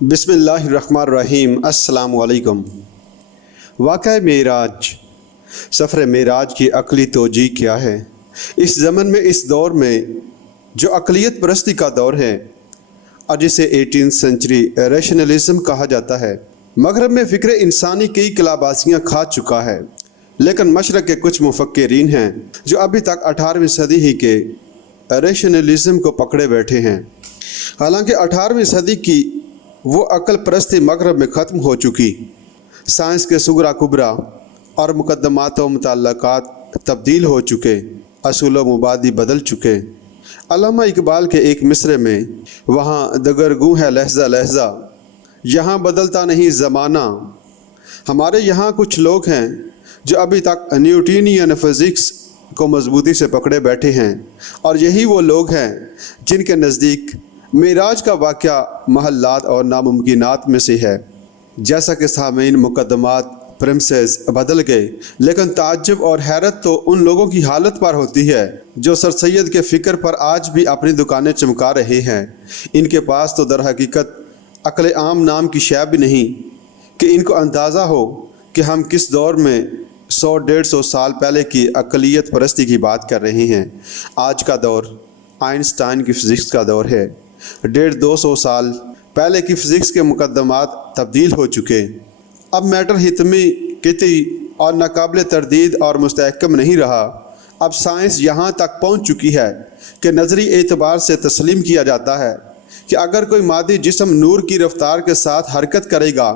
बिस्मिल्लाहिर्रहमानिर्रहीम। अस्सलाम वालेकुम। वाक़या मेराज, सफ़र मेराज की अक़ली तोजी क्या है? इस ज़मन में, इस दौर में जो अक़लियत परस्ती का दौर है और जिसे 18th सेंचुरी रैशनलिज़म कहा जाता है, मग़रब में फ़िक्र इंसानी कई कलाबाजियाँ खा चुका है, लेकिन मशरक़ के कुछ मुफ़क्किरीन हैं जो अभी तक 18वीं सदी ही के रैशनलिज़म को पकड़े बैठे हैं। हालांकि 18वीं सदी की वो अक़ल परस्ती मग़रब में ख़त्म हो चुकी, साइंस के सुगरा कुबरा और मुक़द्दमात व मुताल्लक़ात तब्दील हो चुके, असूल व मुबादी बदल चुके। अल्लामा इकबाल के एक मिसरे में, वहाँ दगरगू है लहज़ा लहज़ा, यहाँ बदलता नहीं ज़माना। हमारे यहाँ कुछ लोग हैं जो अभी तक न्यूटनियन फ़िज़िक्स को मजबूती से पकड़े बैठे हैं, और यही वो लोग हैं जिनके नज़दीक मेराज का वाक़या महल्लात और नामुमकिनात में से है। जैसा कि सामीन मुक़द्दमात प्रेमिसेस बदल गए, लेकिन ताज्जुब और हैरत तो उन लोगों की हालत पर होती है जो सर सैयद के फ़िक्र पर आज भी अपनी दुकानें चमका रहे हैं। इनके पास तो दर हकीकत अक़ल आम नाम की शय भी नहीं कि इनको अंदाज़ा हो कि हम किस दौर में 100-150 साल पहले की अक़लियत परस्ती की बात कर रहे हैं। आज का दौर आइंस्टाइन की फ़िज़िक्स का दौर है। 150-200 साल पहले की फ़िज़िक्स के मुक़द्दमात तब्दील हो चुके। अब मैटर हितमी किती और नाकाबिल तरदीद और मुस्तहकम नहीं रहा। अब साइंस यहाँ तक पहुँच चुकी है कि नज़री एतबार से तस्लीम किया जाता है कि अगर कोई मादी जिस्म नूर की रफ्तार के साथ हरकत करेगा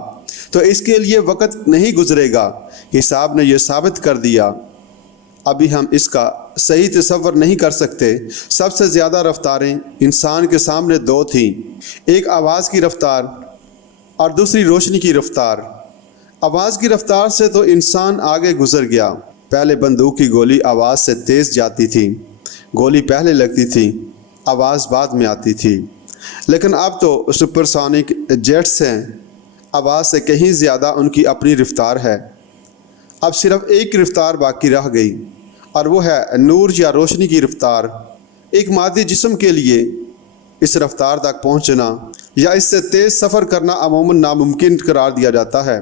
तो इसके लिए वक़्त नहीं गुजरेगा। हिसाब ने यह साबित कर दिया। अभी हम इसका सही तसव्वुर नहीं कर सकते। सबसे ज़्यादा रफ्तारें इंसान के सामने दो थीं, एक आवाज़ की रफ्तार और दूसरी रोशनी की रफ्तार। आवाज़ की रफ्तार से तो इंसान आगे गुजर गया। पहले बंदूक की गोली आवाज़ से तेज़ जाती थी, गोली पहले लगती थी, आवाज़ बाद में आती थी। लेकिन अब तो सुपरसोनिक जेट्स हैं, आवाज़ से कहीं ज़्यादा उनकी अपनी रफ्तार है। अब सिर्फ एक रफ्तार बाकी रह गई, और वो है नूर या रोशनी की रफ्तार। एक मादी जिस्म के लिए इस रफ्तार तक पहुंचना या इससे तेज़ सफ़र करना अमूमन नामुमकिन करार दिया जाता है।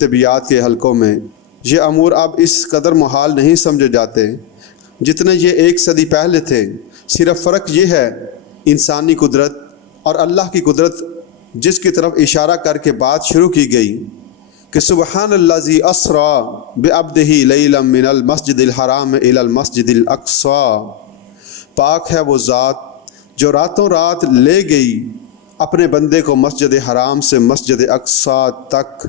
तबियात के हलकों में ये अमूर अब इस कदर मुहाल नहीं समझे जाते जितने ये एक सदी पहले थे। सिर्फ फ़र्क ये है इंसानी कुदरत और अल्लाह की कुदरत, जिसकी तरफ इशारा करके बात शुरू की गई कि सुबहानल्लाज़ी अस्रा बिअब्दिही लैलन मिनल मस्जिदिल हराम इलल मस्जिदिल अक़सा। पाक है वो ज़ात जो रातों रात ले गई अपने बंदे को मस्जिद हराम से मस्जिद अक़सा तक।